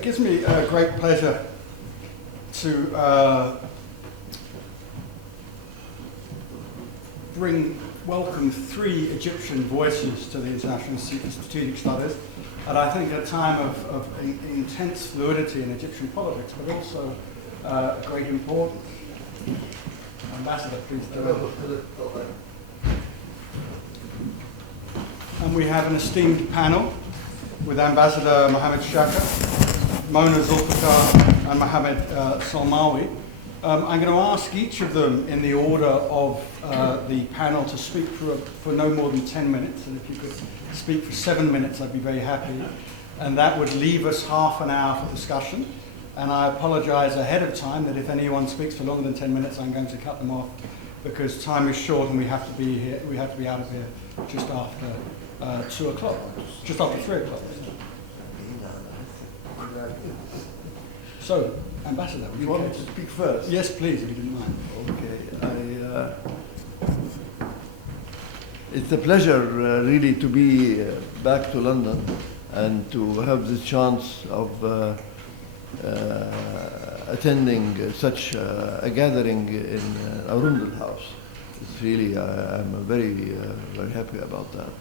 It gives me great pleasure to welcome three Egyptian voices to the International Institute for Strategic Studies, and I think at a time of intense fluidity in Egyptian politics, but also great importance. Ambassador, please do it. And we have an esteemed panel with Ambassador Mohammed Shaka, Mona Zulfikar, and Mohammed Salmawi. I'm going to ask each of them in the order of the panel to speak for no more than 10 minutes, and if you could speak for 7 minutes, I'd be very happy. And that would leave us half an hour for discussion. And I apologize ahead of time that if anyone speaks for longer than 10 minutes, I'm going to cut them off because time is short and we have to be here. We have to be out of here just after 2 o'clock, just after 3 o'clock. So, Ambassador, would you want me to speak first? Yes, please, if you didn't mind. Okay. It's a pleasure, really, to be back to London and to have the chance of attending such a gathering in Arundel House. It's really, I'm very, very happy about that.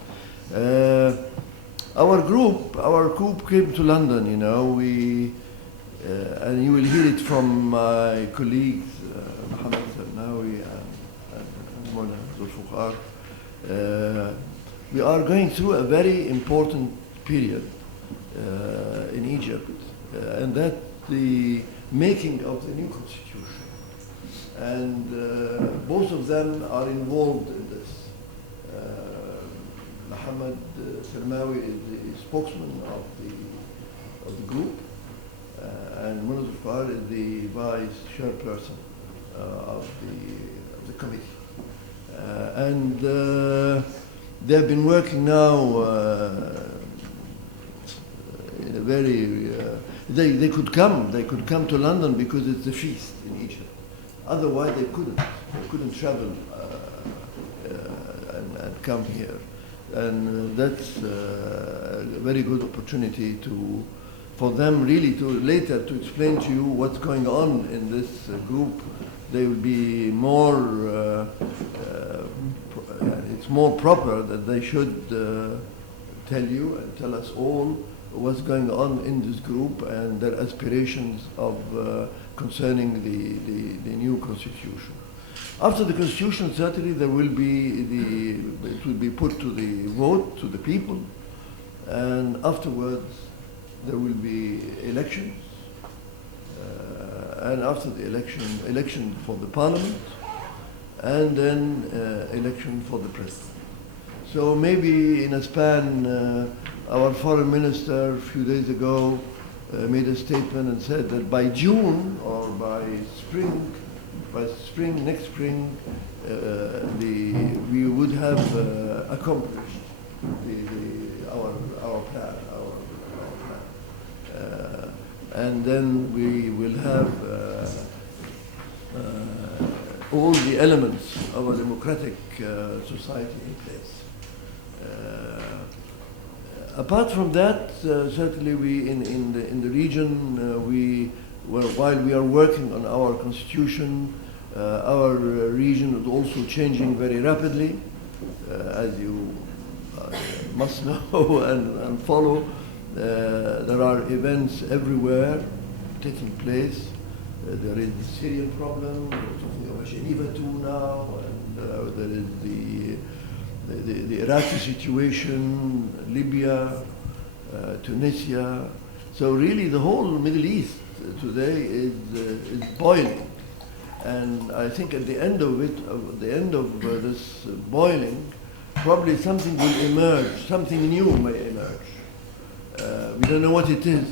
Our group came to London, you know, and you will hear it from my colleagues, Mohammed Salmawi and Mona Zulfikar. We are going through a very important period in Egypt, and that the making of the new constitution. And both of them are involved in this. Mohammed Salmawi is the spokesman of the group, and Mona Zulfikar is the vice chairperson of the committee. And they have been working now in a very, they could come to London because it's a feast in Egypt. Otherwise they couldn't travel and come here. And that's a very good opportunity for them really to later to explain to you what's going on in this group. They will be more, it's more proper that they should tell you and tell us all what's going on in this group and their aspirations of concerning the new constitution. After the constitution, certainly there will be it will be put to the vote to the people, and afterwards there will be elections, and after the election for the parliament, and then election for the president. So maybe in a span, our foreign minister a few days ago made a statement and said that by June or by next spring, we would have accomplished our plan. And then we will have all the elements of a democratic society in place. Apart from that, certainly we in the region, while we are working on our constitution, our region is also changing very rapidly, as you must know and follow. There are events everywhere taking place. There is the Syrian problem, we're talking about Geneva II now, and there is the Iraqi situation, Libya, Tunisia. So really the whole Middle East today is boiling. And I think at the end of this boiling, probably something will emerge, something new may emerge. We don't know what it is.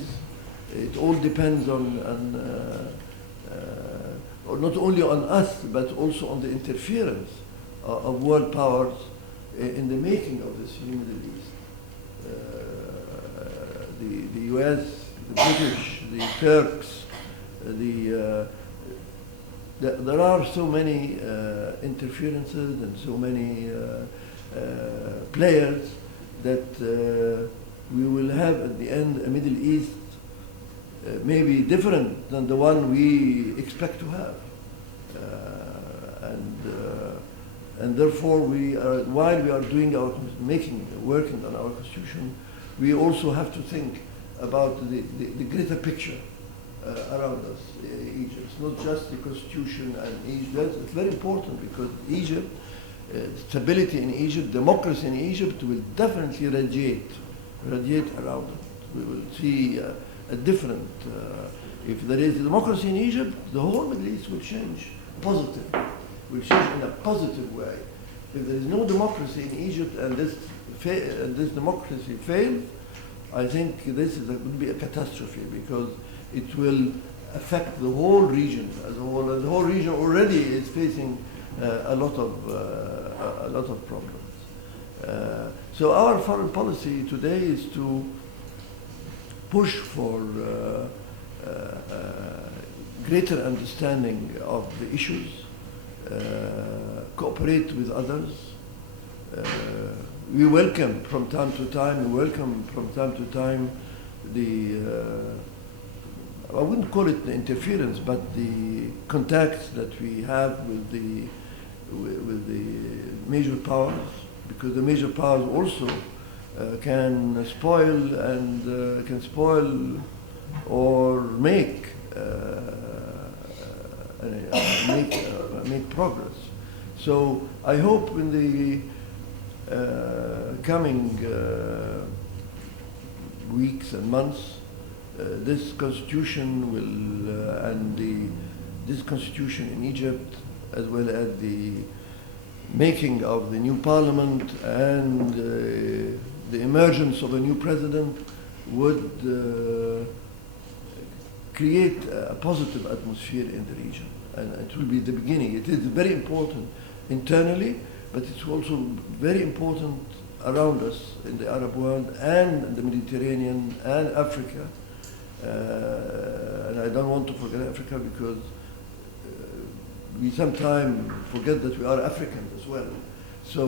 It all depends on not only on us, but also on the interference of world powers in the making of this new Middle East. The US, the British, the Turks, there are so many interferences and so many players that we will have at the end a Middle East maybe different than the one we expect to have. And therefore, while we are doing working on our constitution, we also have to think about the greater picture around us, Egypt. It's not just the constitution and Egypt. It's very important because Egypt, stability in Egypt, democracy in Egypt will definitely radiate around it. We will see a different, if there is democracy in Egypt, the whole Middle East will change positive. Will change in a positive way. If there is no democracy in Egypt and this democracy fails, I think this would be a catastrophe because it will affect the whole region as a whole, and the whole region already is facing a lot of problems. So our foreign policy today is to push for greater understanding of the issues, cooperate with others. We welcome from time to time the, I wouldn't call it the interference, but the contacts that we have with the major powers, because the major powers also can spoil or make progress. So I hope in the coming weeks and months, this constitution will this constitution in Egypt, as well as the making of the new parliament and the emergence of a new president would create a positive atmosphere in the region. And it will be the beginning. It is very important internally, but it's also very important around us in the Arab world and the Mediterranean and Africa. And I don't want to forget Africa because we sometimes forget that we are Africans as well. So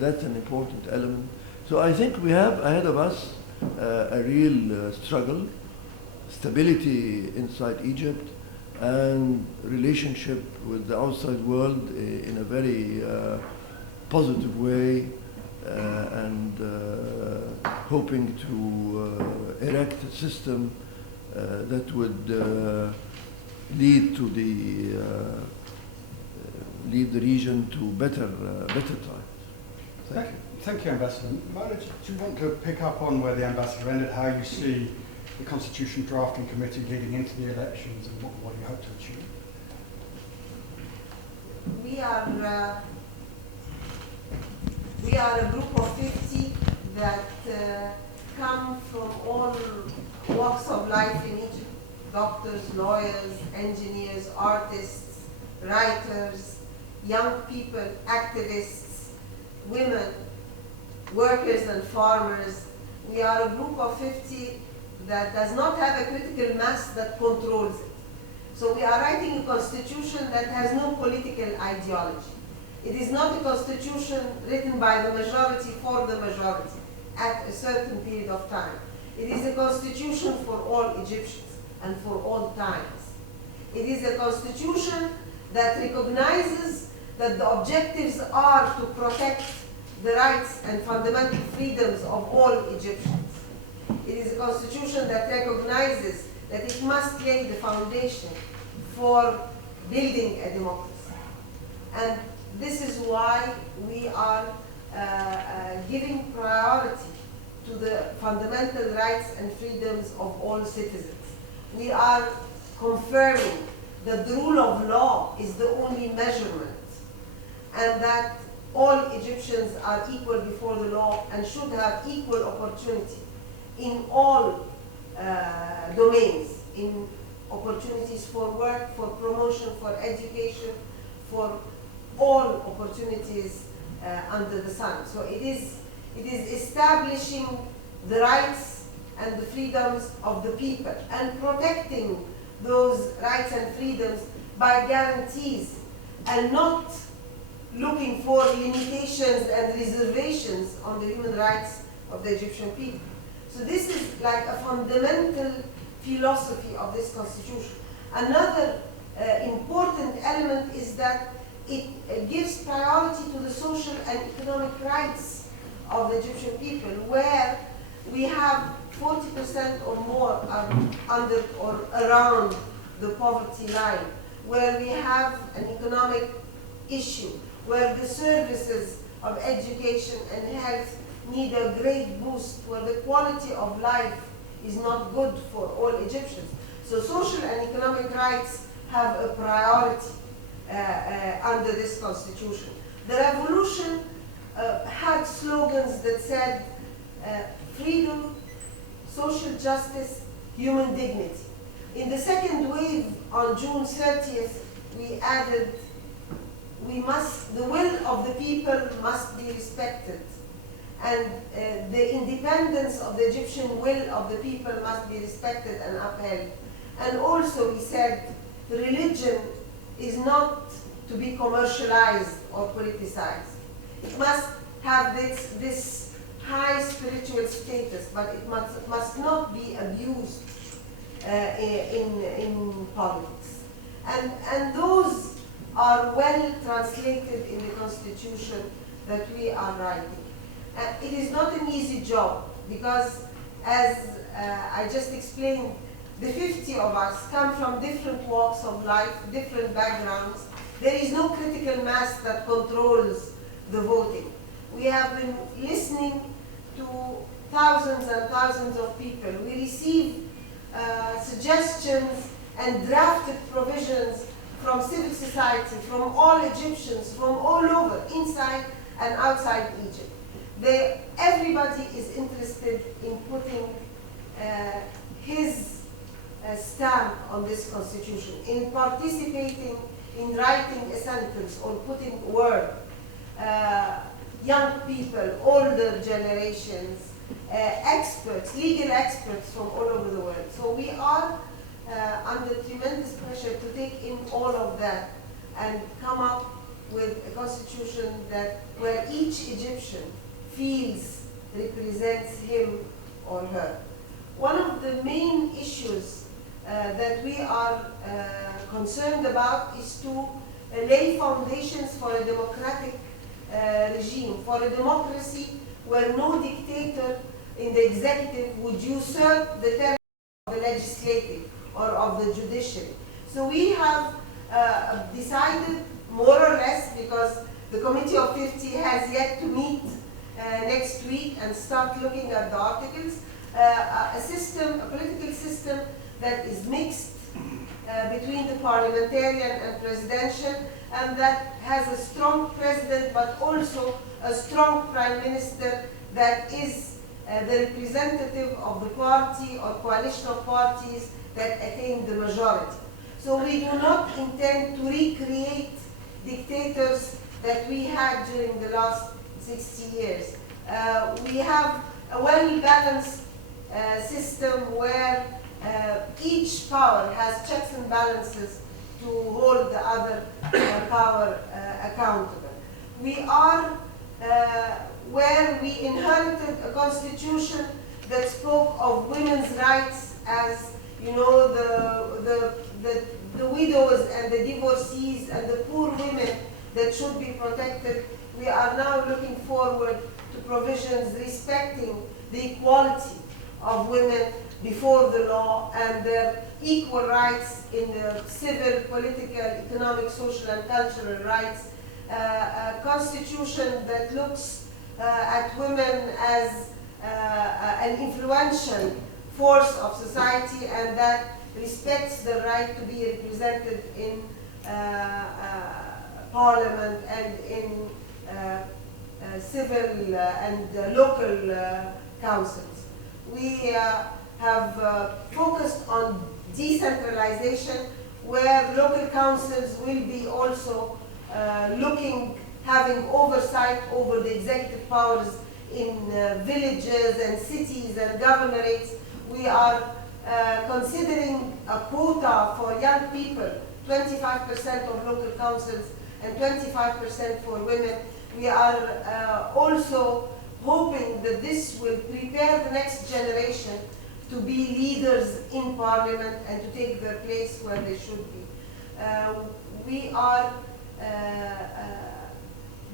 that's an important element. So I think we have ahead of us a real struggle, stability inside Egypt, and relationship with the outside world in a very positive way, and hoping to erect a system that would lead the region to better times. Thank you. Thank you, Ambassador. Mona, do you want to pick up on where the Ambassador ended, how you see the Constitution Drafting Committee leading into the elections and what you hope to achieve? We are a group of 50 that come from all walks of life in Egypt: doctors, lawyers, engineers, artists, writers, young people, activists, women, workers and farmers. We are a group of 50 that does not have a critical mass that controls it. So we are writing a constitution that has no political ideology. It is not a constitution written by the majority for the majority at a certain period of time. It is a constitution for all Egyptians and for all times. It is a constitution that recognizes that the objectives are to protect the rights and fundamental freedoms of all Egyptians. It is a constitution that recognizes that it must lay the foundation for building a democracy. And this is why we are giving priority to the fundamental rights and freedoms of all citizens. We are confirming that the rule of law is the only measurement, and that all Egyptians are equal before the law and should have equal opportunity in all domains, in opportunities for work, for promotion, for education, for all opportunities under the sun. So it is establishing the rights and the freedoms of the people and protecting those rights and freedoms by guarantees, and not looking for limitations and reservations on the human rights of the Egyptian people. So this is like a fundamental philosophy of this constitution. Another important element is that it gives priority to the social and economic rights of the Egyptian people, where we have 40% or more are under or around the poverty line, where we have an economic issue, where the services of education and health need a great boost, where the quality of life is not good for all Egyptians. So social and economic rights have a priority under this constitution. The revolution had slogans that said freedom, social justice, human dignity. In the second wave on June 30th, we added, the will of the people must be respected, and the independence of the Egyptian will of the people must be respected and upheld. And also we said religion is not to be commercialized or politicized. It must have this high spiritual status, but it must not be abused in politics. And those are well translated in the constitution that we are writing. It is not an easy job, because as I just explained, the 50 of us come from different walks of life, different backgrounds. There is no critical mass that controls the voting. We have been listening to thousands and thousands of people. We receive suggestions and drafted provisions from civil society, from all Egyptians, from all over, inside and outside Egypt. Everybody is interested in putting his stamp on this constitution, in participating in writing a sentence or putting a word. Young people, older generations, experts, legal experts from all over the world. So we are under tremendous pressure to take in all of that and come up with a constitution where each Egyptian feels represents him or her. One of the main issues that we are concerned about is to lay foundations for a democratic regime, for a democracy where no dictator in the executive would usurp the territory of the legislative or of the judiciary. So we have decided, more or less, because the Committee of 50 has yet to meet next week and start looking at the articles, a political system that is mixed between the parliamentarian and presidential, and that has a strong president but also a strong prime minister that is the representative of the party or coalition of parties that attain the majority. So we do not intend to recreate dictators that we had during the last 60 years. We have a well-balanced system where each power has checks and balances to hold the other power accountable. We are where we inherited a constitution that spoke of women's rights as, you know, the widows and the divorcees and the poor women that should be protected. We are now looking forward to provisions respecting the equality of women before the law and their equal rights in the civil, political, economic, social, and cultural rights. A constitution that looks at women as an influential force of society and that respects the right to be represented in parliament and in civil and local councils. We have focused on decentralization, where local councils will be also having oversight over the executive powers in villages and cities and governorates. We are considering a quota for young people, 25% of local councils and 25% for women. We are also hoping that this will prepare the next generation to be leaders in parliament and to take their place where they should be. We are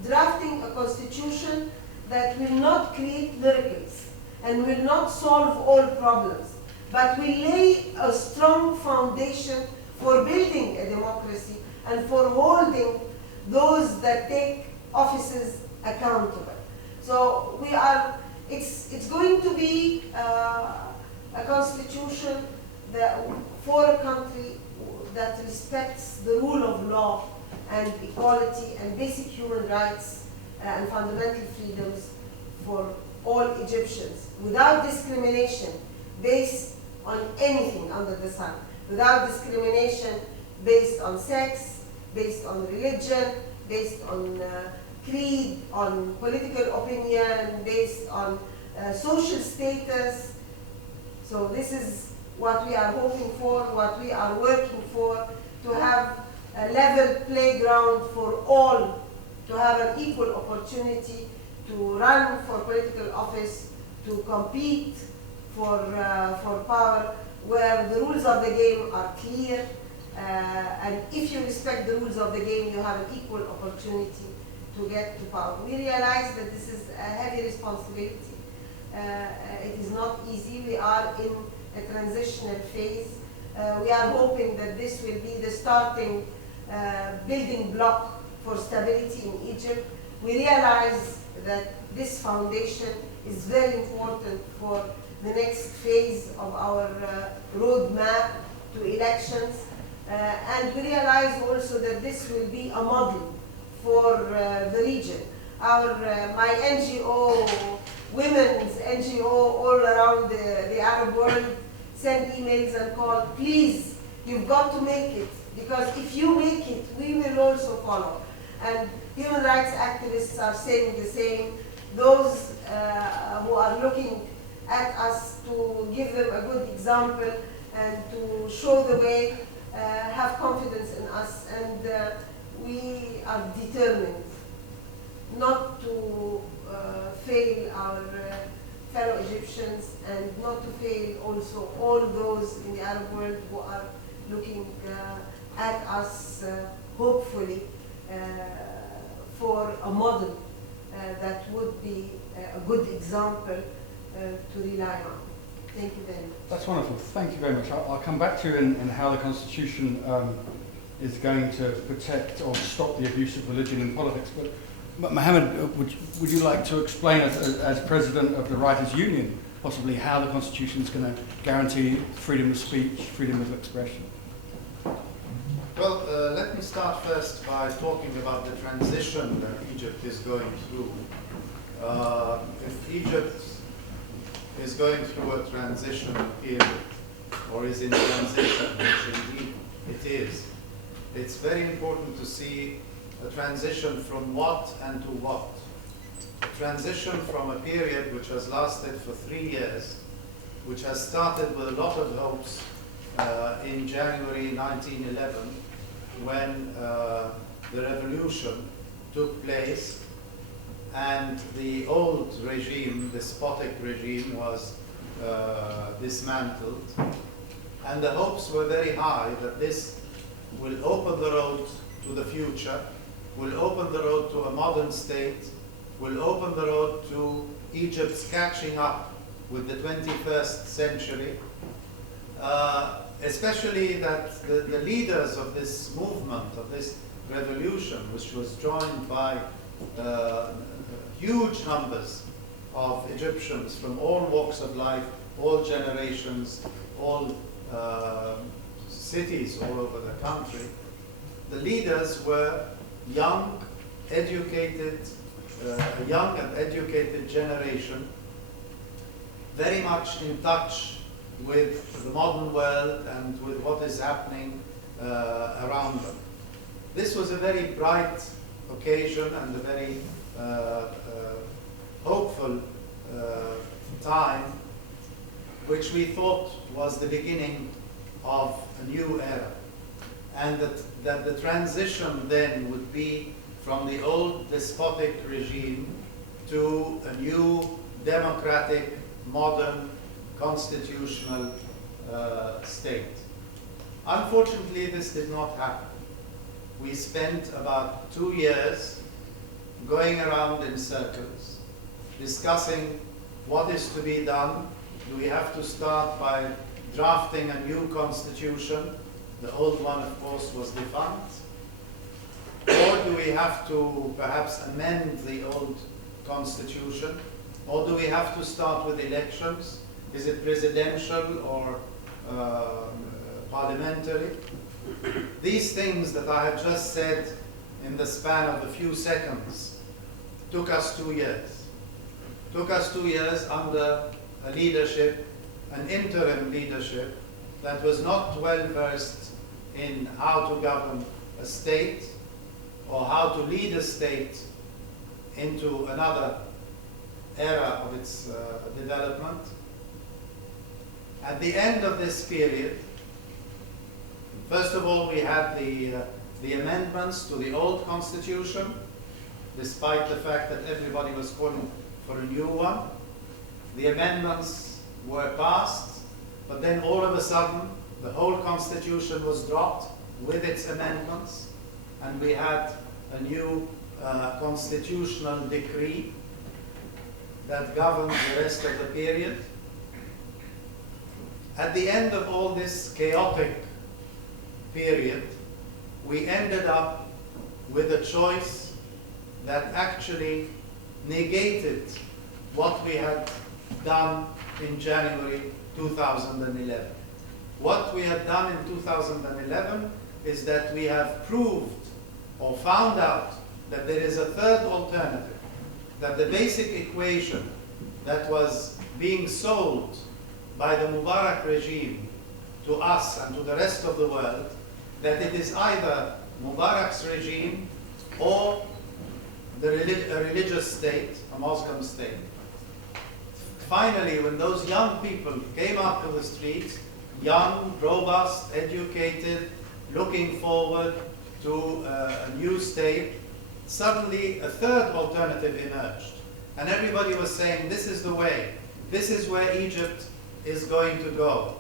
drafting a constitution that will not create miracles and will not solve all problems, but will lay a strong foundation for building a democracy and for holding those that take offices accountable. So we are, it's going to be a constitution that, for a country that respects the rule of law and equality and basic human rights and fundamental freedoms for all Egyptians, without discrimination based on anything under the sun, without discrimination based on sex, based on religion, based on creed, on political opinion, based on social status. So this is what we are hoping for, what we are working for, to have a level playground for all, to have an equal opportunity to run for political office, to compete for power, where the rules of the game are clear, and if you respect the rules of the game, you have an equal opportunity to get to power. We realize that this is a heavy responsibility. It is not easy. We are in a transitional phase. We are hoping that this will be the starting building block for stability in Egypt. We realize that this foundation is very important for the next phase of our roadmap to elections. And we realize also that this will be a model for the region. My NGO, women's NGO all around the Arab world send emails and call, please, you've got to make it, because if you make it, we will also follow. And human rights activists are saying the same. Those who are looking at us to give them a good example and to show the way, have confidence in us, and we are determined not to fail our fellow Egyptians and not to fail also all those in the Arab world who are looking at us hopefully for a model that would be a good example to rely on. Thank you very much. That's wonderful. Thank you very much. I'll come back to you in how the Constitution is going to protect or stop the abuse of religion in politics. But Mohammed, would you like to explain, as President of the Writers' Union, possibly how the Constitution is going to guarantee freedom of speech, freedom of expression? Well, let me start first by talking about the transition that Egypt is going through. If Egypt is going through a transition period, or is in transition, which indeed it is, it's very important to see a transition from what and to what. A transition from a period which has lasted for 3 years, which has started with a lot of hopes in January 1911, when the revolution took place and the old regime, despotic regime, was dismantled. And the hopes were very high that this will open the road to the future, will open the road to a modern state, will open the road to Egypt's catching up with the 21st century. Especially that the leaders of this movement, of this revolution, which was joined by huge numbers of Egyptians from all walks of life, all generations, all cities all over the country, the leaders were young, educated, a young and educated generation, very much in touch with the modern world and with what is happening around them. This was a very bright occasion and a very hopeful time, which we thought was the beginning of a new era. And that the transition then would be from the old despotic regime to a new democratic, modern, constitutional state. Unfortunately, this did not happen. We spent about 2 years going around in circles, discussing what is to be done. Do we have to start by drafting a new constitution? The old one, of course, was defunct. Or do we have to perhaps amend the old constitution? Or do we have to start with elections? Is it presidential or parliamentary? These things that I have just said in the span of a few seconds took us 2 years. Took us 2 years under a leadership, an interim leadership, that was not well versed in how to govern a state or how to lead a state into another era of its development. At the end of this period, first of all, we had the amendments to the old constitution, despite the fact that everybody was calling for a new one. The amendments were passed, but then all of a sudden, the whole constitution was dropped with its amendments, and we had a new constitutional decree that governed the rest of the period. At the end of all this chaotic period, we ended up with a choice that actually negated what we had done in January 2011. What we had done in 2011 is that we have proved or found out that there is a third alternative, that the basic equation that was being sold by the Mubarak regime to us and to the rest of the world, that it is either Mubarak's regime or a religious state, a Muslim state. Finally, when those young people came out to the streets, young, robust, educated, looking forward to a new state, suddenly a third alternative emerged. And everybody was saying, this is the way. This is where Egypt is going to go.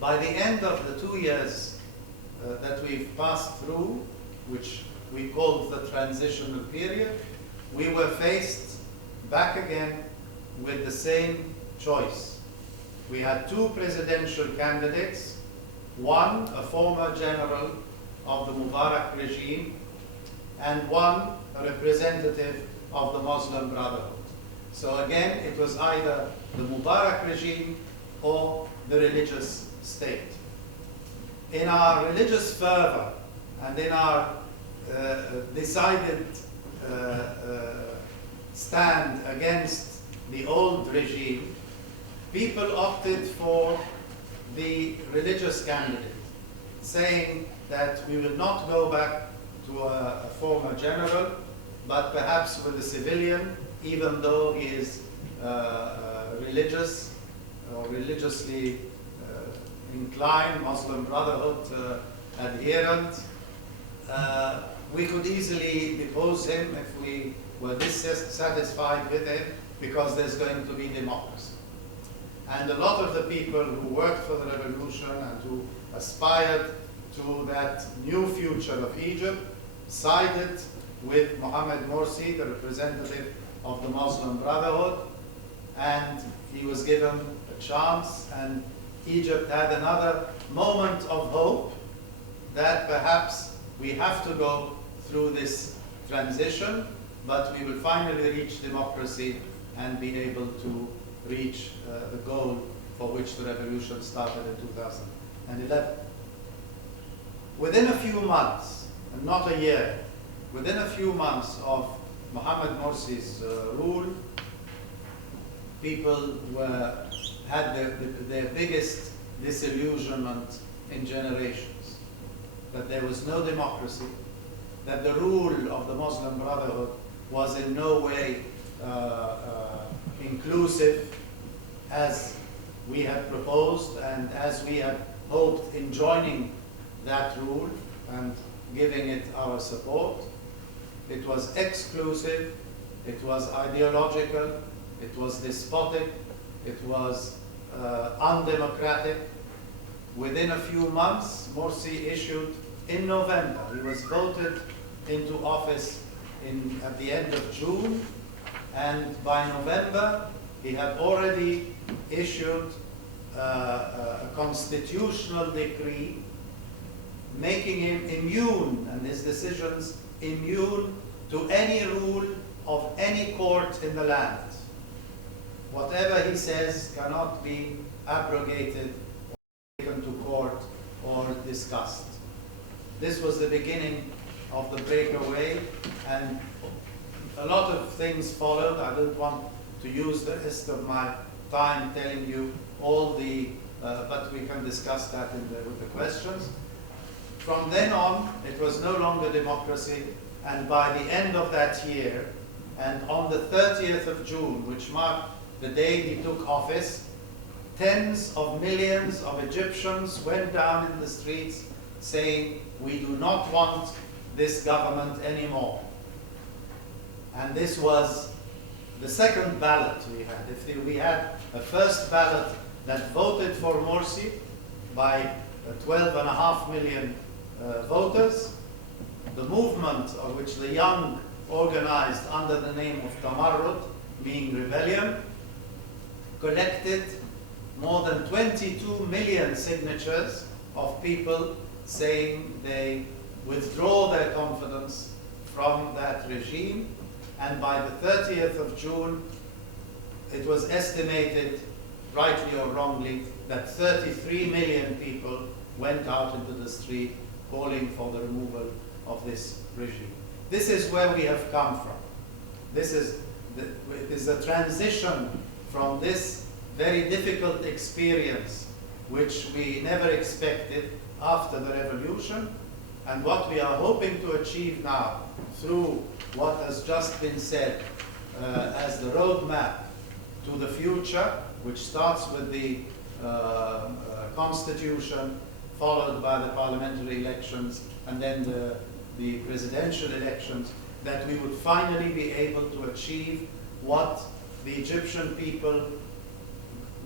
By the end of the 2 years that we've passed through, which we called the transitional period, we were faced back again with the same choice. We had 2 presidential candidates, one a former general of the Mubarak regime, and one a representative of the Muslim Brotherhood. So again, it was either the Mubarak regime or the religious state. In our religious fervor and in our decided stand against the old regime, people opted for the religious candidate, saying that we will not go back to a former general, but perhaps with a civilian, even though he is religious or religiously inclined, Muslim Brotherhood adherent. We could easily depose him if we were dissatisfied with him, because there's going to be democracy. And a lot of the people who worked for the revolution and who aspired to that new future of Egypt sided with Muhammad Morsi, the representative of the Muslim Brotherhood, and he was given a chance, and Egypt had another moment of hope that perhaps we have to go through this transition, but we will finally reach democracy and be able to reach the goal for which the revolution started in 2011. Within a few months, and not a year, within a few months of Muhammad Morsi's rule, people had their biggest disillusionment in generations, that there was no democracy, that the rule of the Muslim Brotherhood was in no way inclusive as we had proposed and as we had hoped in joining that rule and giving it our support. It was exclusive, it was ideological, it was despotic, it was undemocratic. Within a few months, Morsi issued in November. He was voted into office at the end of June, and by November, he had already issued a constitutional decree making him immune, and his decisions immune to any rule of any court in the land. Whatever he says cannot be abrogated or taken to court or discussed. This was the beginning of the breakaway, and a lot of things followed. I don't want to use the rest of my time telling you all the, but we can discuss that with the questions. From then on, it was no longer democracy, and by the end of that year, and on the 30th of June, which marked the day he took office, tens of millions of Egyptians went down in the streets saying, we do not want this government anymore. And this was the second ballot we had. If we had a first ballot that voted for Morsi by 12.5 million voters, the movement of which the young organized under the name of Tamarrud, meaning rebellion, collected more than 22 million signatures of people saying they withdraw their confidence from that regime. And by the 30th of June, it was estimated, rightly or wrongly, that 33 million people went out into the street calling for the removal of this regime. This is where we have come from. This is the transition from this very difficult experience, which we never expected after the revolution, and what we are hoping to achieve now through what has just been said as the roadmap to the future, which starts with the constitution, followed by the parliamentary elections, and then the presidential elections, that we would finally be able to achieve what the Egyptian people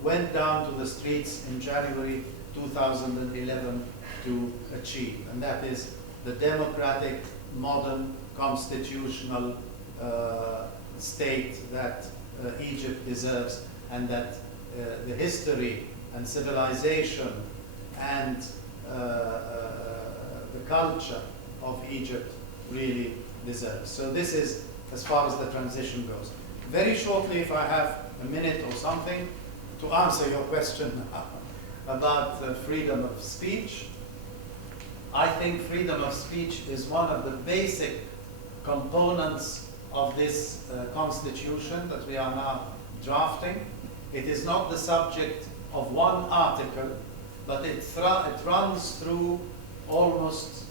went down to the streets in January 2011 to achieve, and that is the democratic, modern, constitutional state that Egypt deserves, and that the history and civilization and the culture of Egypt really deserves. So this is as far as the transition goes. Very shortly, if I have a minute or something, to answer your question about freedom of speech. I think freedom of speech is one of the basic components of this constitution that we are now drafting. It is not the subject of one article, but it runs through almost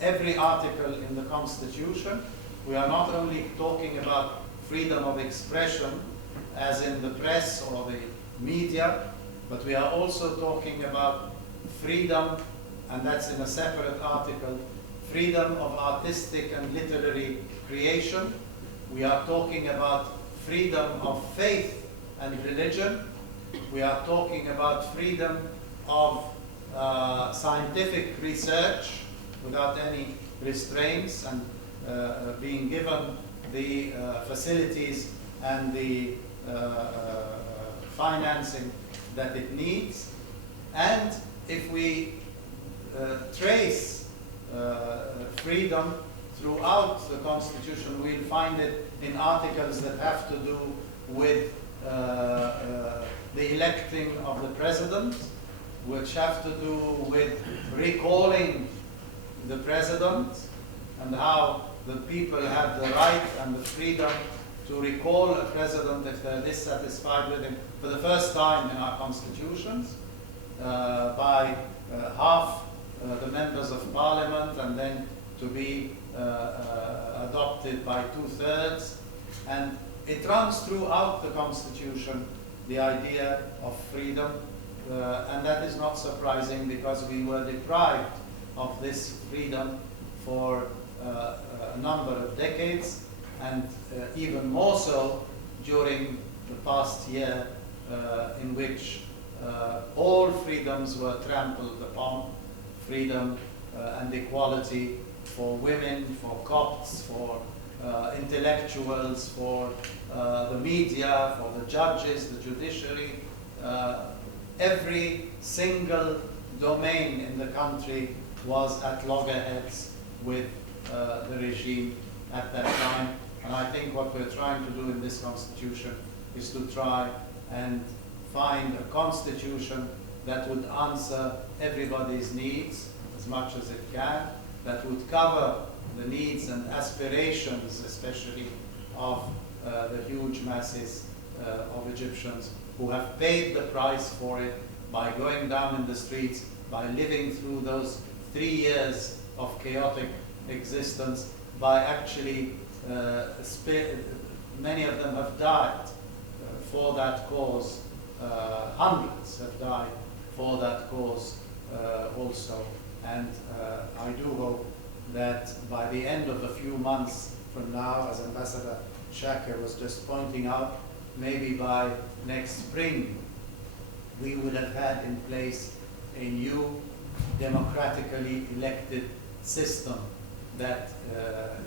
every article in the constitution. We are not only talking about freedom of expression, as in the press or the media, but we are also talking about freedom, and that's in a separate article, freedom of artistic and literary creation. We are talking about freedom of faith and religion. We are talking about freedom of scientific research without any restraints, and being given the facilities and the financing that it needs. And if we trace freedom throughout the Constitution, we'll find it in articles that have to do with the electing of the president, which have to do with recalling the president, and how the people have the right and the freedom to recall a president if they're dissatisfied with him, for the first time in our constitutions, by half the members of parliament, and then to be adopted by 2/3. And it runs throughout the constitution, the idea of freedom, and that is not surprising, because we were deprived of this freedom for a number of decades, and even more so during the past year in which all freedoms were trampled upon, freedom and equality for women, for Copts, for intellectuals, for the media, for the judges, the judiciary. Every single domain in the country was at loggerheads with the regime at that time. And I think what we're trying to do in this constitution is to try and find a constitution that would answer everybody's needs as much as it can, that would cover the needs and aspirations, especially of the huge masses of Egyptians who have paid the price for it by going down in the streets, by living through those 3 years of chaotic existence, by actually, many of them have died for that cause. Hundreds have died for that cause also. And I do hope that by the end of a few months from now, as Ambassador Shaka was just pointing out, maybe by next spring, we would have had in place a new democratically elected system that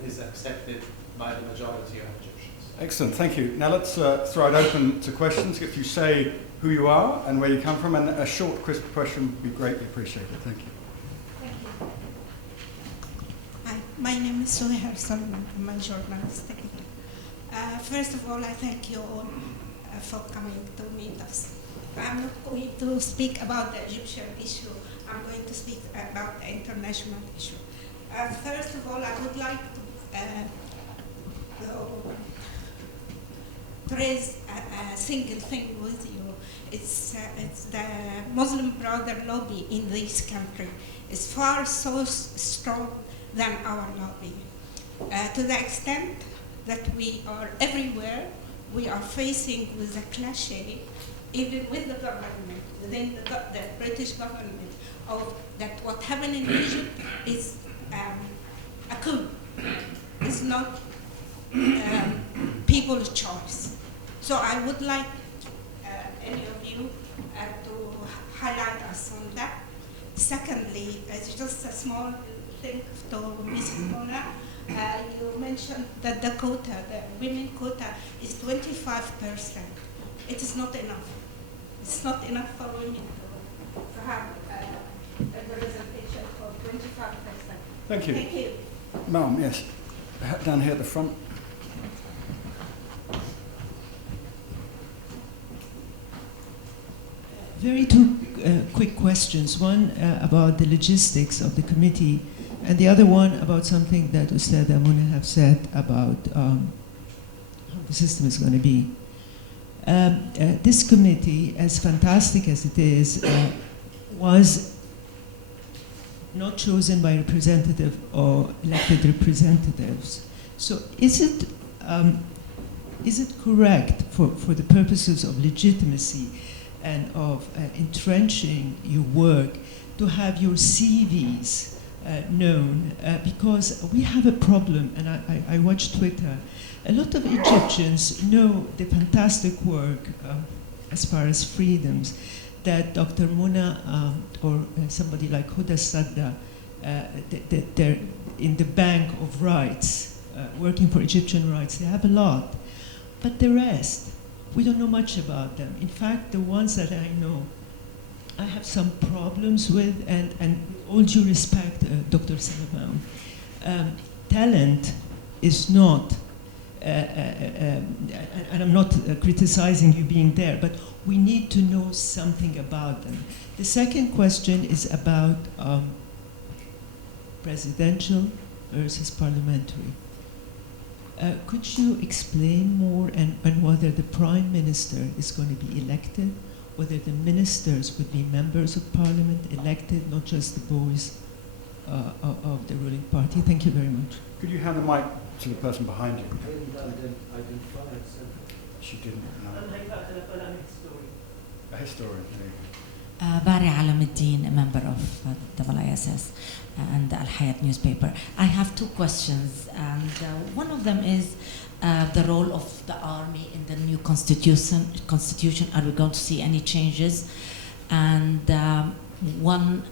is accepted by the majority of Egyptians. Excellent, thank you. Now let's throw it open to questions. If you say who you are and where you come from, and a short, crisp question would be greatly appreciated. Thank you. Thank you. Hi, my name is Suhair Salman. I'm a journalist. First of all, I thank you all for coming to meet us. I'm not going to speak about the Egyptian issue. I'm going to speak about the international issue. First of all, I would like to raise a single thing with you. It's the Muslim Brotherhood lobby in this country is far so strong than our lobby. To the extent that we are everywhere, we are facing with a clash, even with the government, within the British government, of that what happened in Egypt is a coup. It's not people's choice. So I would like any of you to highlight us on that. Secondly, it's just a small thing to Mrs. Mona. You mentioned that the quota, the women quota, is 25%. It is not enough. It's not enough for women to have a representation for 25%. Thank you. Thank you. Ma'am, yes. Down here at the front. Very two quick questions. One about the logistics of the committee, and the other one about something that Ustad Amuna have said about how the system is going to be. This committee, as fantastic as it is, was not chosen by representative or elected representatives. So is it correct for the purposes of legitimacy and of entrenching your work to have your CVs known? Because we have a problem, and I watch Twitter. A lot of Egyptians know the fantastic work as far as freedoms that Dr. Muna or somebody like Huda Sadda, they're in the bank of rights, working for Egyptian rights. They have a lot. But the rest, we don't know much about them. In fact, the ones that I know, I have some problems with, and with all due respect, Dr. Salaman, talent is not, and I'm not criticizing you being there, but we need to know something about them. The second question is about presidential versus parliamentary. Could you explain more and whether the prime minister is going to be elected, whether the ministers would be members of parliament elected, not just the boys of the ruling party? Thank you very much. Could you hand the mic to the person behind you? I didn't identify myself. She didn't. No. A historian. Bari Alamuddin, a member of the ISS and the Al Hayat newspaper. I have two questions, and one of them is the role of the army in the new constitution. Are we going to see any changes? And one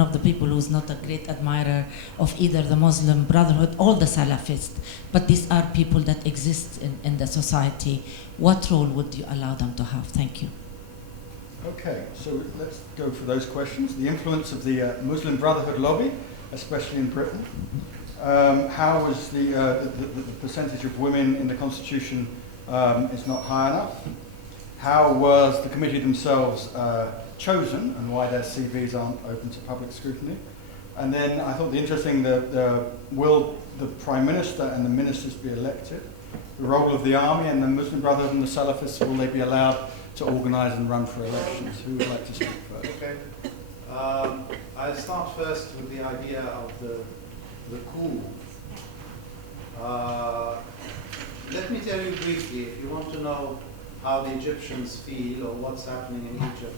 of the people who's not a great admirer of either the Muslim Brotherhood or the Salafists, but these are people that exist in the society. What role would you allow them to have? Thank you. Okay, so let's go for those questions. The influence of the Muslim Brotherhood lobby, especially in Britain. How was the percentage of women in the constitution is not high enough? How was the committee themselves chosen, and why their CVs aren't open to public scrutiny? And then I thought the interesting will the Prime Minister and the ministers be elected? The role of the army and the Muslim Brotherhood and the Salafists, will they be allowed to organise and run for elections? Who would like to speak first? Okay. I'll start first with the idea of the coup. Let me tell you briefly, if you want to know how the Egyptians feel or what's happening in Egypt.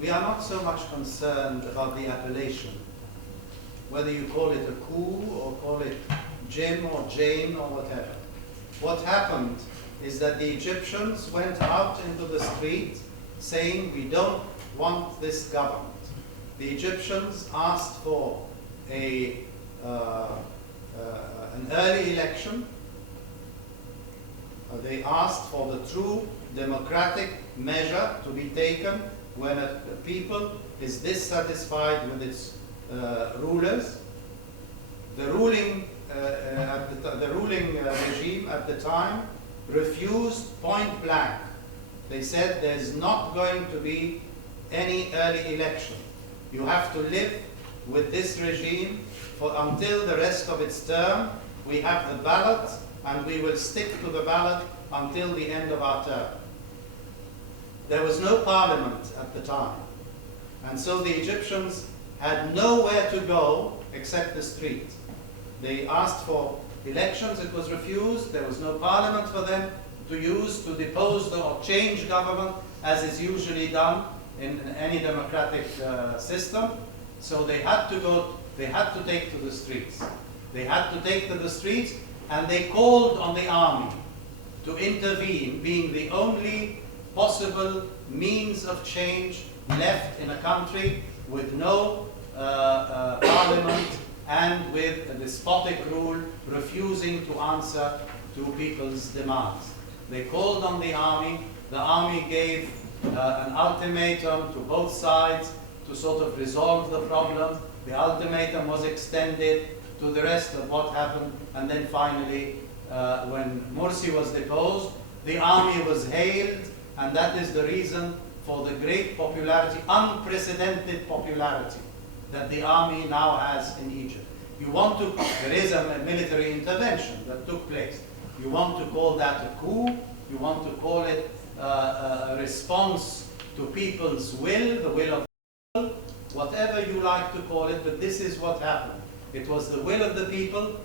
We are not so much concerned about the appellation, whether you call it a coup or call it Jim or Jane or whatever. What happened is that the Egyptians went out into the street saying, we don't want this government. The Egyptians asked for an early election. They asked for the true democratic measure to be taken when a people is dissatisfied with its rulers. The ruling regime at the time refused point blank. They said there's not going to be any early election. You have to live with this regime until the rest of its term. We have the ballot, and we will stick to the ballot until the end of our term. There was no parliament at the time, and so the Egyptians had nowhere to go except the street. They asked for elections, it was refused. There was no parliament for them to use to depose or change government, as is usually done in any democratic system. So they had to take to the streets. They had to take to the streets, and they called on the army to intervene, being the only possible means of change left in a country with no parliament and with a despotic rule refusing to answer to people's demands. They called on the army. The army gave an ultimatum to both sides to sort of resolve the problem. The ultimatum was extended to the rest of what happened, and then finally, when Morsi was deposed, the army was hailed, and that is the reason for the great popularity, unprecedented popularity, that the army now has in Egypt. There is a military intervention that took place. You want to call that a coup, you want to call it a response to people's will, the will of the people, whatever you like to call it, but this is what happened. It was the will of the people.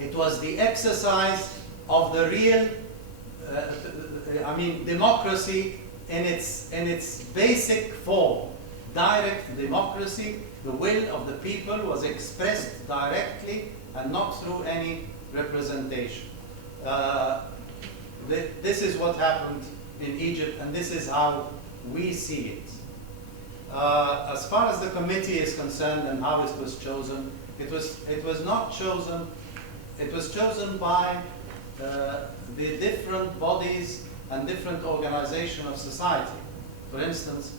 It was the exercise of the real, democracy in its basic form. Direct democracy, the will of the people was expressed directly and not through any representation. This is what happened in Egypt, and this is how we see it. As far as the committee is concerned and how it was chosen, it was not chosen. It was chosen by the different bodies and different organizations of society. For instance,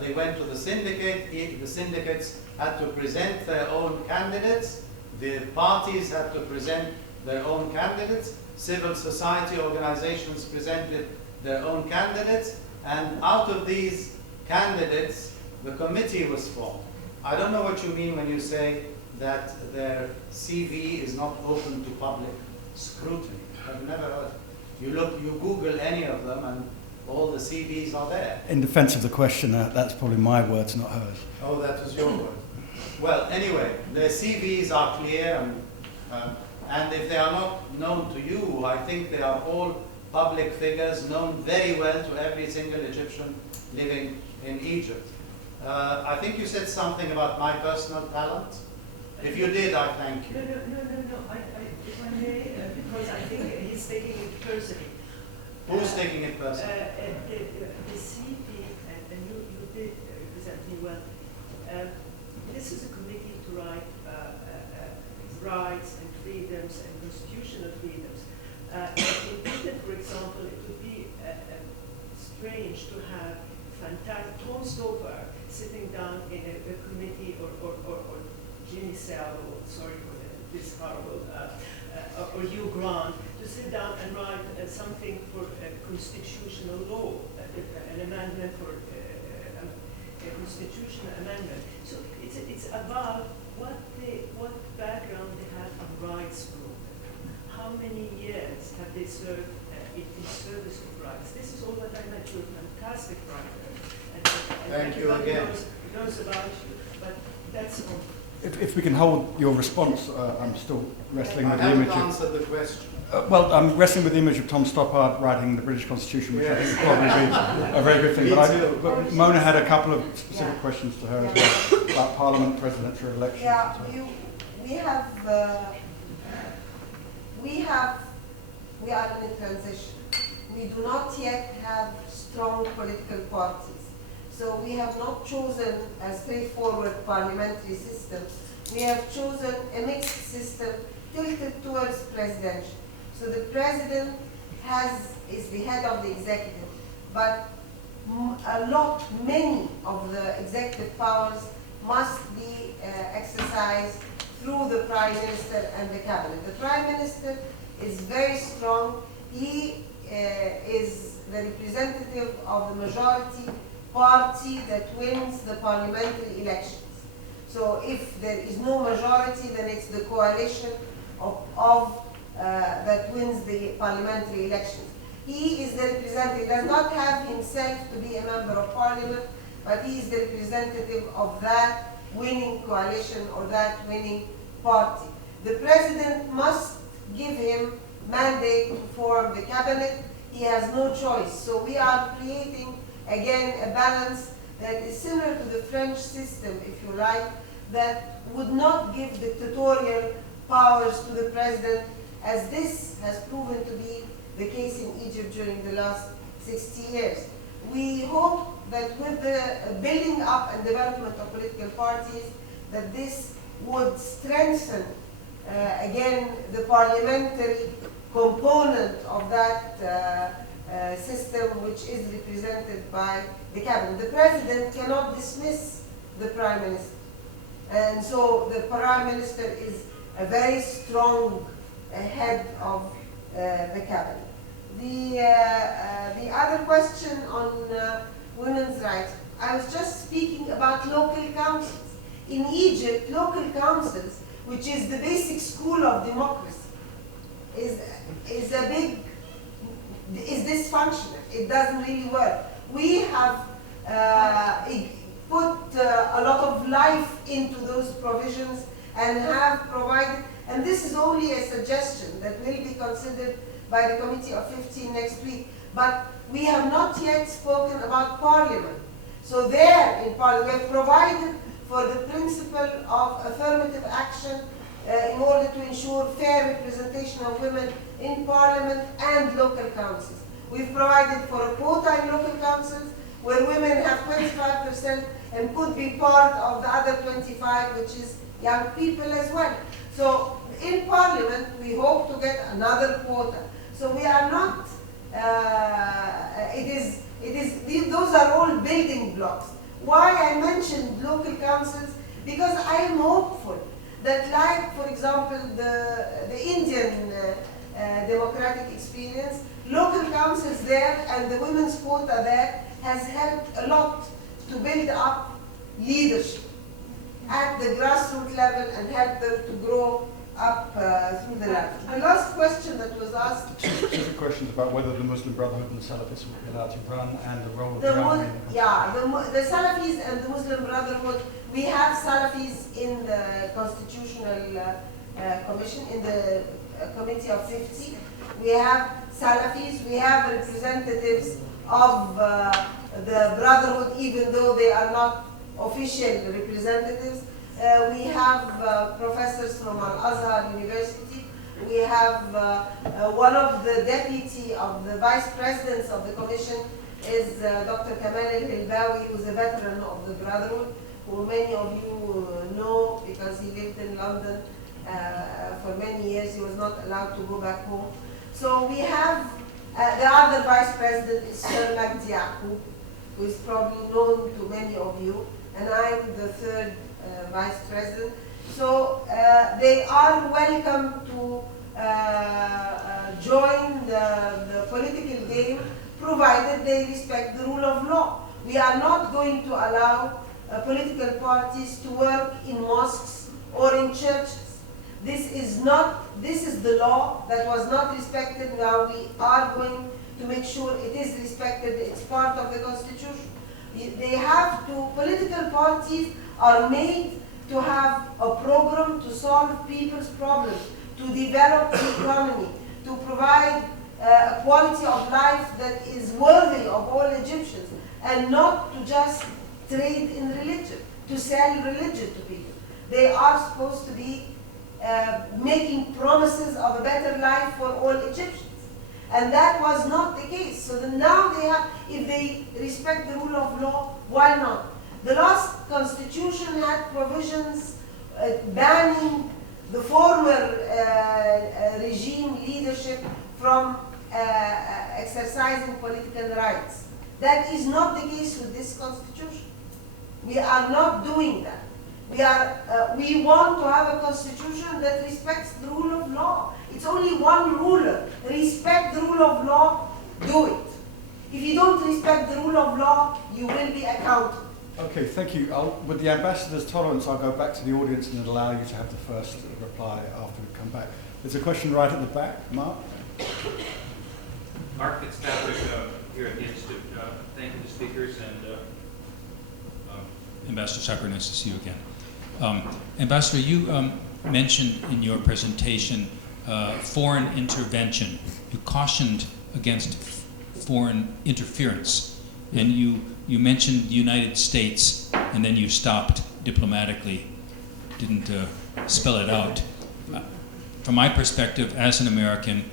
they went to the syndicate. The syndicates had to present their own candidates. The parties had to present their own candidates. Civil society organizations presented their own candidates. And out of these candidates, the committee was formed. I don't know what you mean when you say that their CV is not open to public scrutiny. I've never heard. You Google any of them, and all the CVs are there. In defense of the questioner, that's probably my words, not hers. Oh, that was your word. Well, anyway, their CVs are clear, and if they are not known to you, I think they are all public figures known very well to every single Egyptian living in Egypt. I think you said something about my personal talent. If you did, I thank you. No. If I may, because I think he's taking it personally. Who's taking it personally? The CP, and you did represent me well. This is a committee to write rights and freedoms and constitutional freedoms. In Britain, for example, it would be strange to have fantastic Tom Stoker sitting down in a committee or Jimmy Savile, sorry for this horrible, or Hugh Grant, to sit down and write something for constitutional law, an amendment for a constitutional amendment. So it's about what background they have in rights movement. How many years have they served in service of rights? This is all what I meant. You're a fantastic writer. And thank you again. Knows about you, but that's all. If we can hold your response, I'm still wrestling with the I image haven't of... answered the question. Well, I'm wrestling with the image of Tom Stoppard writing the British Constitution, which I think would probably be a very good thing. But Mona had a couple of specific questions to her as well, about Parliament, presidential elections. Yeah, we are in a transition. We do not yet have strong political parties. So we have not chosen a straightforward parliamentary system. We have chosen a mixed system tilted towards presidential. So the president is the head of the executive, but many of the executive powers must be exercised through the Prime Minister and the Cabinet. The Prime Minister is very strong. He is the representative of the majority party that wins the parliamentary elections. So if there is no majority, then it's the coalition that wins the parliamentary elections. He is the representative. He does not have himself to be a member of parliament, but he is the representative of that winning coalition or that winning party. The president must give him mandate to form the cabinet. He has no choice. So we are creating, again, a balance that is similar to the French system, if you like, that would not give dictatorial powers to the president, as this has proven to be the case in Egypt during the last 60 years. We hope that with the building up and development of political parties, that this would strengthen, again, the parliamentary component of that system, which is represented by the cabinet. The president cannot dismiss the prime minister. And so the prime minister is a very strong head of the cabinet. The other question on women's rights, I was just speaking about local councils. In Egypt, local councils, which is the basic school of democracy, is dysfunctional. It doesn't really work. We have put a lot of life into those provisions and have provided, and this is only a suggestion that will be considered by the Committee of 15 next week, but we have not yet spoken about Parliament. So there in Parliament, we have provided for the principle of affirmative action in order to ensure fair representation of women in Parliament and local councils. We've provided for a quota in local councils where women have 25% and could be part of the other 25%, which is young people as well. So in Parliament, we hope to get another quota. So we are not, those are all building blocks. Why I mentioned local councils? Because I am hopeful that, like, for example, the Indian democratic experience, local councils there and the women's quota there has helped a lot to build up leadership at the grassroots level and help them to grow up through the level. The last question that was asked. Specific questions about whether the Muslim Brotherhood and the Salafis would be allowed to run and the role of the army. The Salafis and the Muslim Brotherhood, we have Salafis in the Constitutional Commission, in the committee of 50. We have Salafis, we have representatives of the Brotherhood, even though they are not official representatives. We have professors from Al-Azhar University. We have one of the deputy of the vice presidents of the commission is Dr. Kamal al-Hilbawi, who's a veteran of the Brotherhood, who many of you know because he lived in London for many years. He was not allowed to go back home. So we have the other vice president is Sir Magdi Yaqub, who is probably known to many of you, and I'm the third vice president. So they are welcome to join the political game, provided they respect the rule of law. We are not going to allow political parties to work in mosques or in churches. This is the law that was not respected. Now we are going to make sure it is respected. It's part of the constitution. They have to, political parties are made to have a program to solve people's problems, to develop the economy, to provide a quality of life that is worthy of all Egyptians, and not to just trade in religion, to sell religion to people. They are supposed to be making promises of a better life for all Egyptians. And that was not the case. So now they have, if they respect the rule of law, why not? The last constitution had provisions banning the former regime leadership from exercising political rights. That is not the case with this constitution. We are not doing that. We want to have a constitution that respects the rule of law. It's only one ruler. Respect the rule of law, do it. If you don't respect the rule of law, you will be accountable. Okay, thank you. With the ambassador's tolerance, I'll go back to the audience and allow you to have the first reply after we come back. There's a question right at the back. Mark? Mark Fitzpatrick here at the Institute. Thank you to the speakers and Ambassador Sakharov, nice to see you again. Ambassador, you mentioned in your presentation foreign intervention. You cautioned against foreign interference, and you mentioned the United States, and then you stopped diplomatically, didn't spell it out. From my perspective as an American,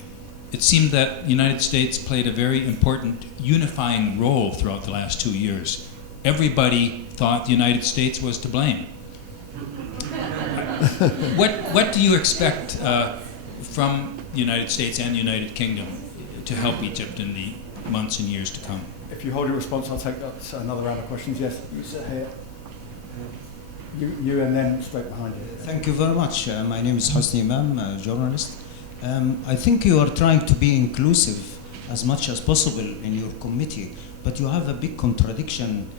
it seemed that the United States played a very important unifying role throughout the last 2 years. Everybody thought the United States was to blame. What do you expect from the United States and the United Kingdom to help Egypt in the months and years to come? If you hold your response, I'll take another round of questions. Yes, you sit here. You and then straight behind you. Thank you very much. My name is Hosni Imam, a journalist. I think you are trying to be inclusive as much as possible in your committee, but you have a big contradiction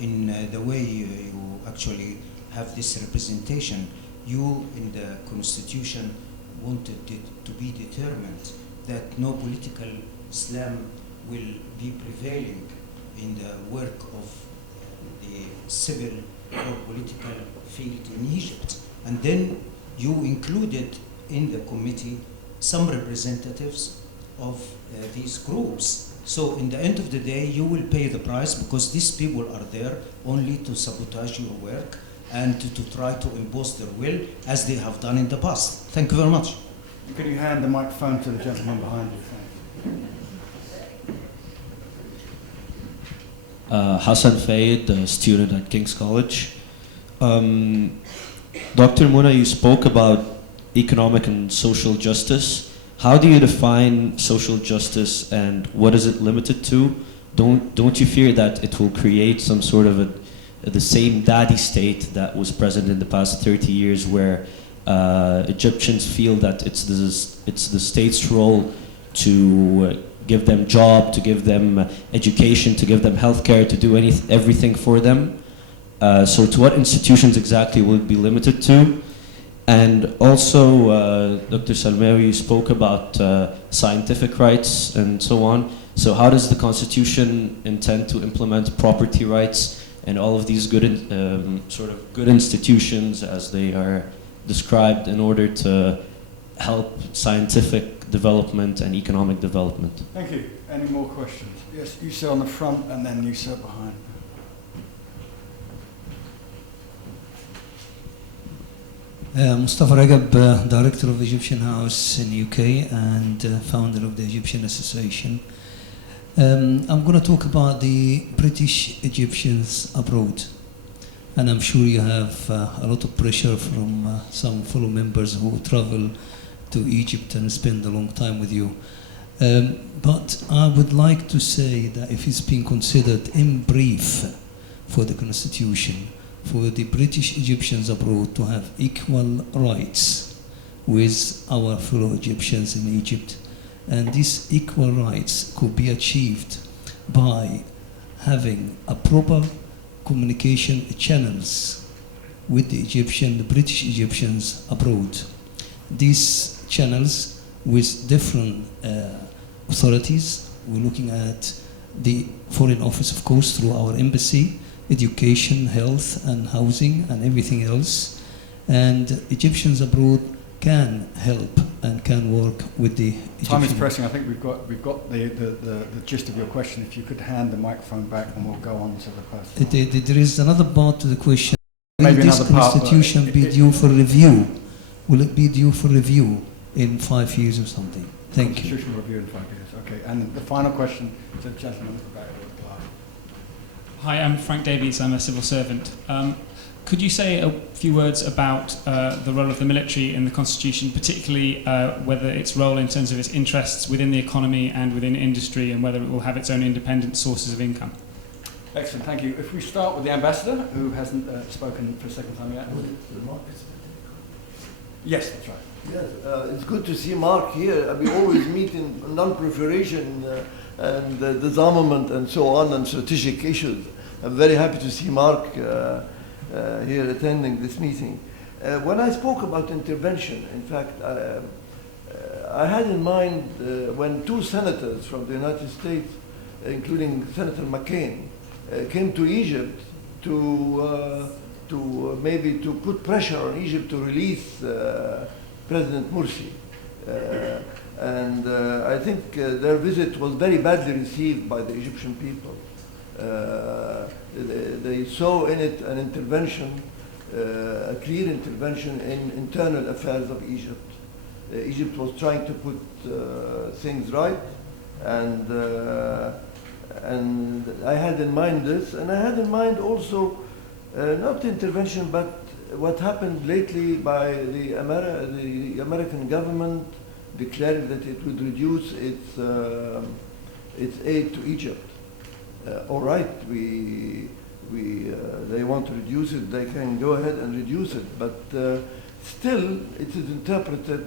in the way you actually have this representation. You, in the Constitution, wanted it to be determined that no political Islam will be prevailing in the work of the civil or political field in Egypt. And then you included in the committee some representatives of these groups. So in the end of the day, you will pay the price because these people are there only to sabotage your work and to try to impose their will as they have done in the past. Thank you very much. Can you hand the microphone to the gentleman behind you? Hassan Fayed, a student at King's College. Dr. Muna, you spoke about economic and social justice. How do you define social justice and what is it limited to? Don't you fear that it will create some sort of the same daddy state that was present in the past 30 years where Egyptians feel that it's the state's role to give them job, to give them education, to give them healthcare, to do everything for them? So to what institutions exactly will it be limited to? And also, Dr. Salmawi, you spoke about scientific rights and so on. So how does the Constitution intend to implement property rights and all of these good, sort of good institutions as they are described in order to help scientific development and economic development. Thank you. Any more questions? Yes, you sir on the front and then you sir behind. Mustafa Ragab, Director of Egyptian House in UK and founder of the Egyptian Association. I'm going to talk about the British Egyptians abroad. And I'm sure you have a lot of pressure from some fellow members who travel to Egypt and spend a long time with you. But I would like to say that if it's been considered in brief for the Constitution, for the British Egyptians abroad to have equal rights with our fellow Egyptians in Egypt, and these equal rights could be achieved by having a proper communication channels with the British Egyptians abroad. These channels with different authorities. We're looking at the Foreign Office, of course, through our embassy, education, health, and housing, and everything else. And Egyptians abroad can help and can work with the Egyptian. Time is pressing. I think we've got the gist of your question. If you could hand the microphone back, and we'll go on to the person. There is another part to the question. Maybe Will this another part, constitution be due for review? Will it be due for review in 5 years or something? Thank you. Constitutional review in 5 years. Okay. And the final question to the gentleman at the back with the glass. Hi, I'm Frank Davies. I'm a civil servant. Could you say a few words about the role of the military in the Constitution, particularly whether its role in terms of its interests within the economy and within industry, and whether it will have its own independent sources of income? Excellent, thank you. If we start with the ambassador, who hasn't spoken for a second time yet. Yes, that's right. Yes, it's good to see Mark here. We always meet in non-proliferation and disarmament and so on, and strategic issues. I'm very happy to see Mark here attending this meeting. When I spoke about intervention, in fact, I had in mind when two senators from the United States, including Senator McCain, came to Egypt to maybe to put pressure on Egypt to release President Morsi. And I think their visit was very badly received by the Egyptian people. They saw in it an intervention, a clear intervention in internal affairs of Egypt. Egypt was trying to put things right, and I had in mind this, and I had in mind also not intervention, but what happened lately by the American government declaring that it would reduce its aid to Egypt. All right, they want to reduce it, they can go ahead and reduce it, but still it is interpreted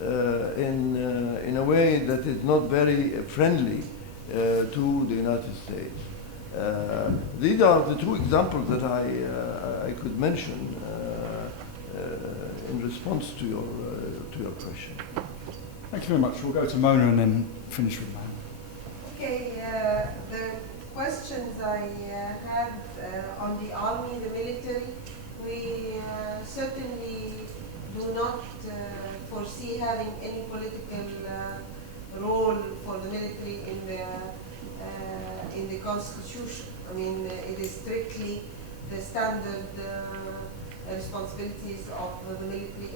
in a way that is not very friendly to the United States. These are the two examples that I could mention in response to your question. Thank you very much. We'll go to Mona and then finish with Mona. Okay, the questions I had on the army, the military, we certainly do not foresee having any political role for the military in the constitution. I mean, it is strictly the standard responsibilities of the military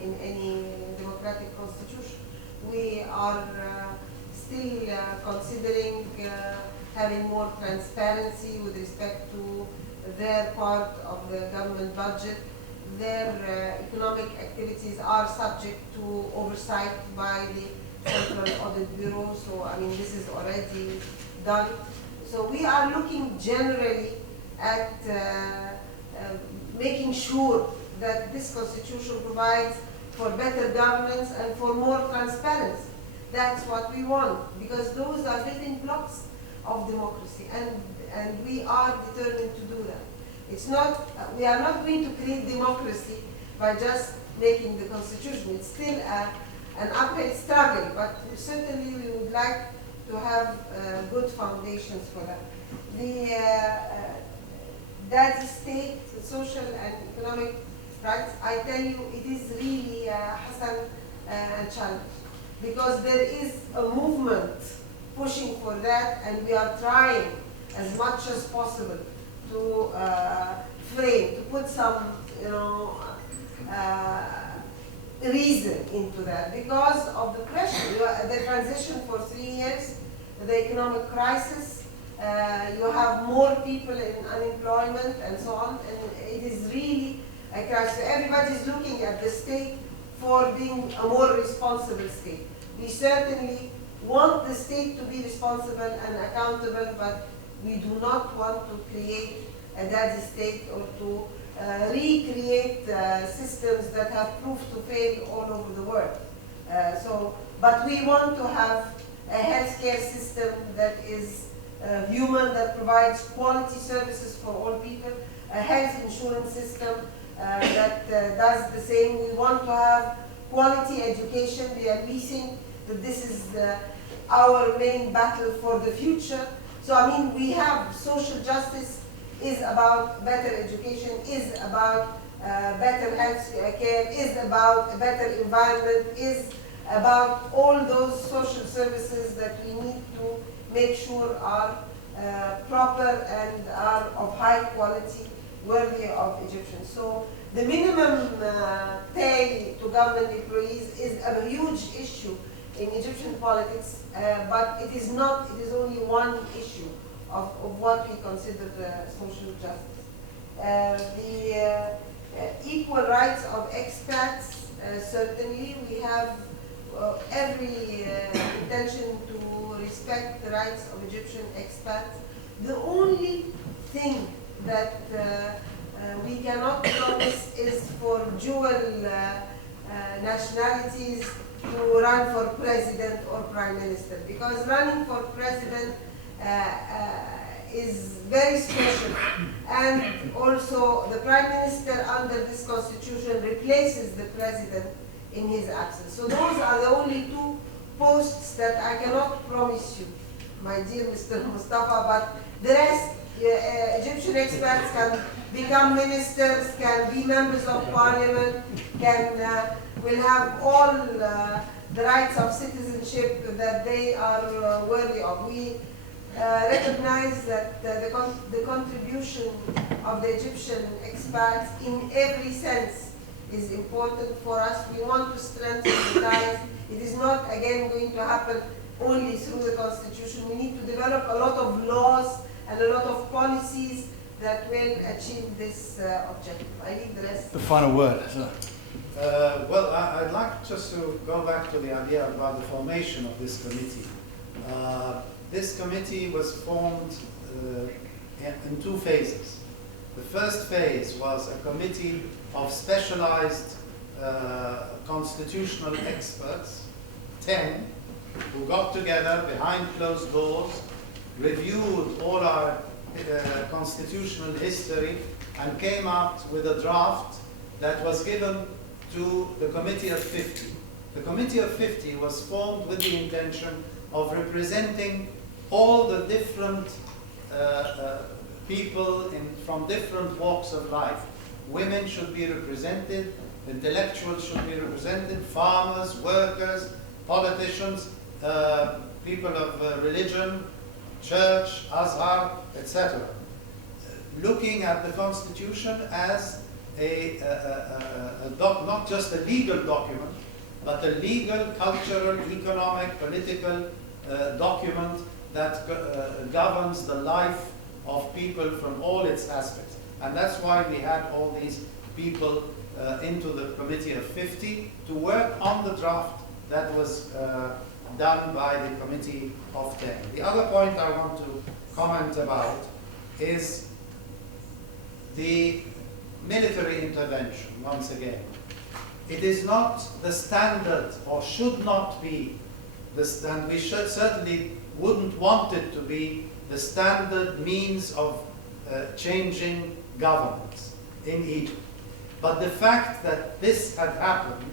in any democratic constitution. We are still considering having more transparency with respect to their part of the government budget. Their economic activities are subject to oversight by the Central Audit Bureau, so I mean this is already done. So we are looking generally at making sure that this constitution provides for better governance and for more transparency. That's what we want, because those are building blocks of democracy, and we are determined to do that. It's not, we are not going to create democracy by just making the constitution. It's still an uphill struggle, but certainly we would like to have good foundations for that. That state, social and economic rights, I tell you it is really Hassan a challenge, because there is a movement pushing for that, and we are trying as much as possible to frame, to put some, reason into that, because of the pressure. The transition for 3 years, the economic crisis, you have more people in unemployment and so on, and it is really a crisis. Everybody is looking at the state for being a more responsible state. We certainly want the state to be responsible and accountable, but we do not want to create a daddy state or to recreate systems that have proved to fail all over the world. But we want to have a healthcare system that is human, that provides quality services for all people, a health insurance system that does the same. We want to have quality education. We think that this is our main battle for the future. So I mean, we have social justice is about better education, is about better health care, is about a better environment, is about all those social services that we need to make sure are proper and are of high quality, worthy of Egyptians. So the minimum pay to government employees is a huge issue in Egyptian politics, but it is not, it is only one issue of what we consider social justice. The equal rights of expats, certainly we have every intention to respect the rights of Egyptian expats. The only thing that we cannot promise is for dual nationalities to run for president or prime minister, because running for president is very special, and also the prime minister under this constitution replaces the president in his absence. So those are the only two posts that I cannot promise you, my dear Mr. Mustafa, but the rest, Egyptian experts can become ministers, can be members of parliament, will have all the rights of citizenship that they are worthy of. We recognize that the contribution of the Egyptian expats in every sense is important for us. We want to strengthen the ties. It is not, again, going to happen only through the constitution. We need to develop a lot of laws and a lot of policies that will achieve this objective. I leave the rest. The final word, sir. Well, I'd like just to go back to the idea about the formation of this committee. This committee was formed in 2 phases. The first phase was a committee of specialized constitutional experts, 10, who got together behind closed doors, reviewed all our constitutional history, and came out with a draft that was given to the Committee of 50. The Committee of 50 was formed with the intention of representing all the different people from different walks of life. Women should be represented, intellectuals should be represented, farmers, workers, politicians, people of religion, church, Azhar, etc. Looking at the Constitution as not just a legal document, but a legal, cultural, economic, political document that governs the life of people from all its aspects. And that's why we had all these people into the Committee of 50 to work on the draft that was done by the Committee of 10. The other point I want to comment about is the military intervention, once again. It is not the standard, or should not be the standard. We certainly wouldn't want it to be the standard means of changing governments in Egypt. But the fact that this had happened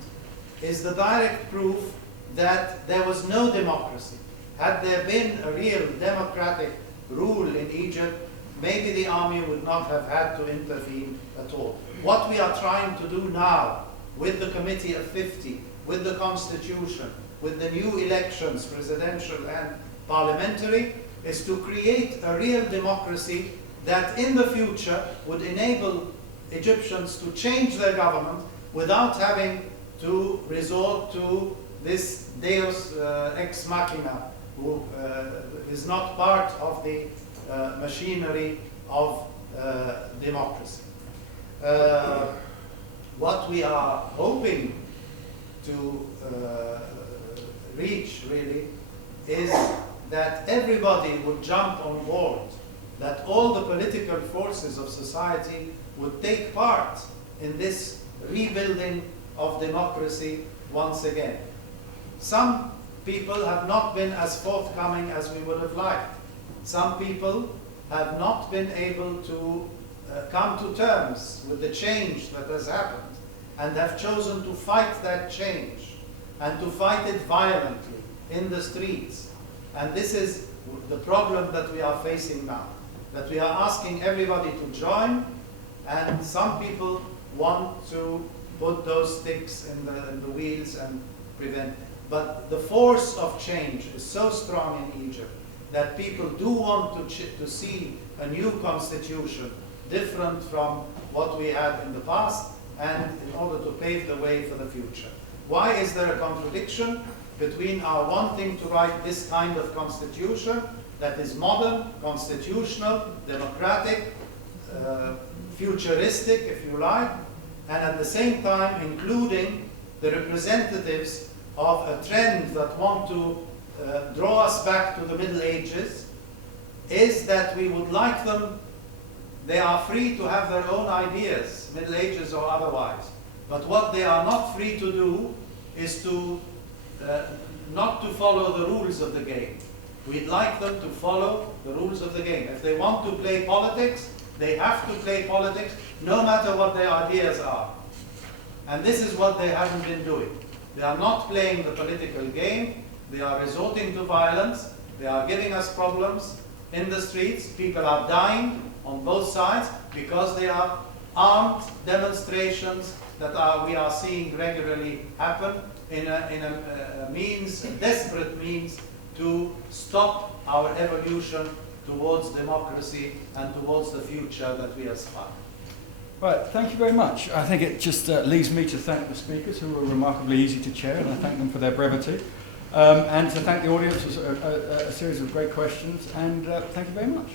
is the direct proof that there was no democracy. Had there been a real democratic rule in Egypt, maybe the army would not have had to intervene at all. What we are trying to do now with the Committee of 50, with the Constitution, with the new elections, presidential and parliamentary, is to create a real democracy that in the future would enable Egyptians to change their government without having to resort to this deus ex machina, who is not part of the machinery of democracy. What we are hoping to reach really is that everybody would jump on board, that all the political forces of society would take part in this rebuilding of democracy once again. Some people have not been as forthcoming as we would have liked. Some people have not been able to come to terms with the change that has happened and have chosen to fight that change and to fight it violently in the streets. And this is the problem that we are facing now, that we are asking everybody to join, and some people want to put those sticks in the wheels and prevent. But the force of change is so strong in Egypt that people do want to see a new constitution different from what we had in the past, and in order to pave the way for the future. Why is there a contradiction between our wanting to write this kind of constitution that is modern, constitutional, democratic, futuristic, if you like, and at the same time including the representatives of a trend that want to draw us back to the Middle Ages, is that we would like them, they are free to have their own ideas, Middle Ages or otherwise. But what they are not free to do is to not to follow the rules of the game. We'd like them to follow the rules of the game. If they want to play politics, they have to play politics no matter what their ideas are. And this is what they haven't been doing. They are not playing the political game. They are resorting to violence. They are giving us problems in the streets. People are dying on both sides because they are armed demonstrations that we are seeing regularly happen in a means, a desperate means to stop our evolution towards democracy and towards the future that we aspire. Right, thank you very much. I think it just leaves me to thank the speakers, who were remarkably easy to chair, and I thank them for their brevity. And to thank the audience for a series of great questions, and thank you very much.